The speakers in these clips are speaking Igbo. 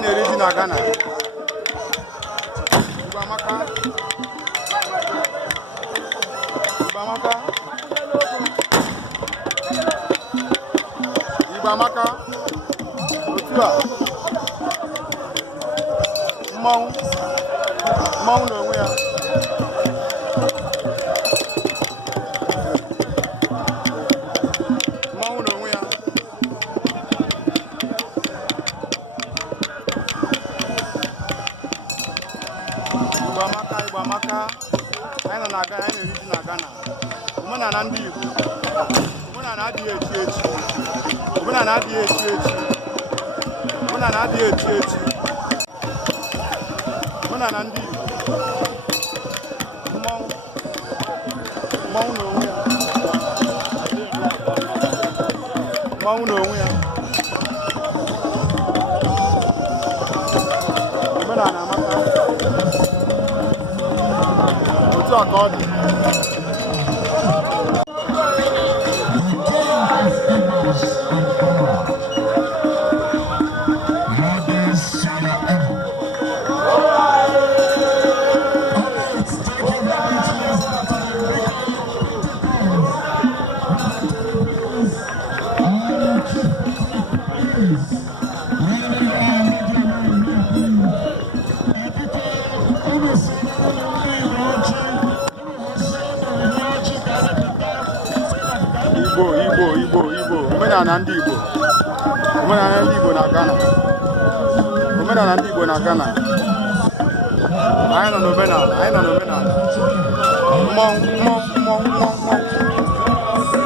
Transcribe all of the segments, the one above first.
anyị na-eri ji na Ghana. Igbo amaka. Igbo amaka. Igbo amaka. Otu a. Mmanwụ n'onwe ya. Mmanwụ n'onwe ya. Igbo amaka. Anyị nọ na Ghana, anyị na-eri ji na Ghana. Omenala ndị Igbo. Omenala adịghị echi echi. Omenala adịghị echi echi. Omenala adịghị echi echi. Omenala ndị Igbo. Mmanwụ n'onwe ya. Mmanwụ n'onwe ya. Omenala amaka. Otu a ka ọ dị. Igbo. Omenala ndị Igbo. Omenala ndị Igbo na Ghana. Omenala ndị Igbo na Ghana. Anyị nọ n'omenala.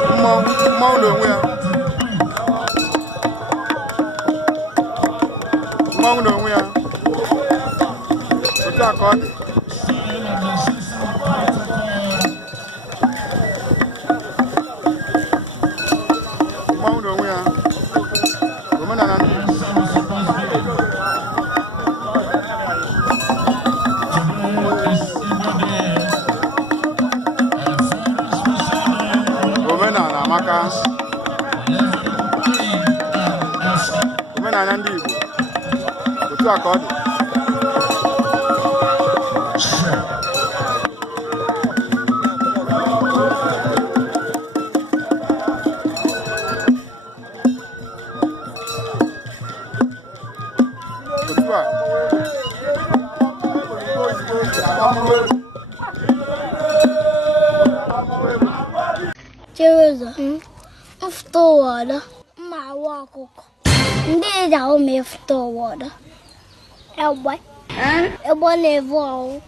Mmanwụ n'onwe ya. Mmanwụ n'onwe ya. Otu a ka ọ dị. Mmanwụ n'onwe ya. Omenala ndị Igbo. Omenala amaka. Omenala ndị Igbo. Otu a ka ọ dị. Cheers, afterward, my walk. Indeed, I'll make afterward. A boy, a boy,